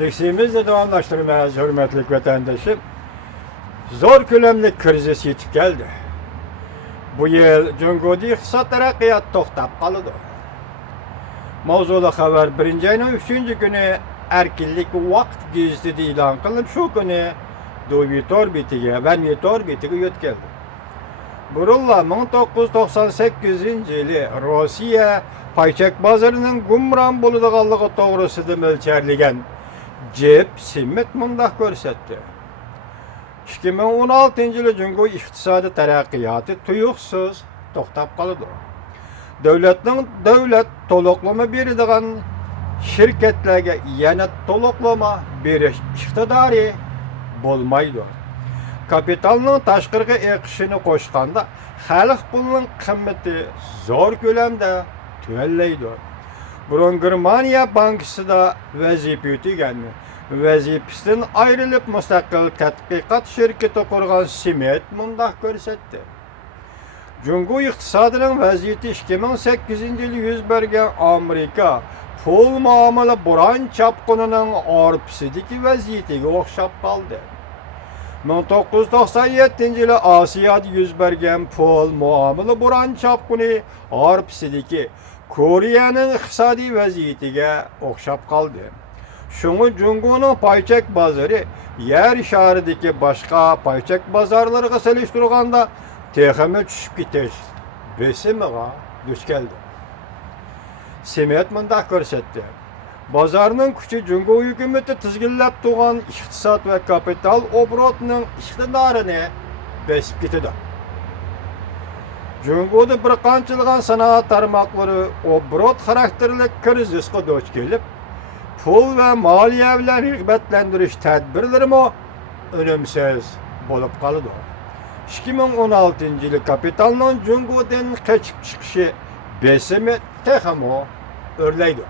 Liksiğimizle devamlaştırmaya hürmetli vatandaşım. Zor kölemli kriz yetip geldi. Bu yıl Cungo'da iqtisod taraqqiyot to'xtab qoldi. Mavzuli xabar 1-ayning 3-günü Erkinlik Vaqt gazetida e'lon qilinib, shu kuni Dovitor betiga va Netor betiga yetkazdi. Burunla 1998-yili Rossiya paychak bozorining gumron bo'ladiganligi to'g'risida mo'ljallangan Jeb Simmet mundaq ko'rsatdi. 2016-yili Jungo iqtisodiy taraqqiyoti tuyuqsiz to'xtab qoldi. Davlat to'liqlama beradigan shirkatlarga yana to'liqlama berish iqtidori bo'lmaydi. Kapitalning tashqariga eqishini qo'shganda xalq pulining qimmati zo'r ko'lamda tuvallaydi. Burun Germaniya bankasida vazifa o'tagan, vazifasidan ayrilib mustaqil tadqiqot shirkati qurgan Simmet mundaq ko'rsatdi. Jungo iqtisodining vaziyati 2008-yili yuz bergan Amerika pul muomala buron chapqunining orpisidagi vaziyatiga o'xshab qoldi. 1997-yili Osiyoda yuz bergan pul muomala buron chapquni orpisidagi Koreyaning iqtisodiy vaziyatiga o'xshab qoldi. Shunga Jungoning paychak bozori yer sharidagi boshqa paychak bozorlarga solishtirganda texmi tushib ketish besimiga duch keldi. Simmet mundaq ko'rsatdi. Bozorning kuchi Jungo hukumati tizginlab turgan iqtisod va kapital oborotining iqtidorini besib ketadi. Jungoda bir qanchilgan sanoat tarmoqlari oborot xarakterli krizisga duch kelib, pul va moliya bilan rag'batlantirish tadbirlari unumsiz bo'lib qoldi. 2016-yili kapitalning Jungodan qochib chiqishi besimi texmo o'rlaydi.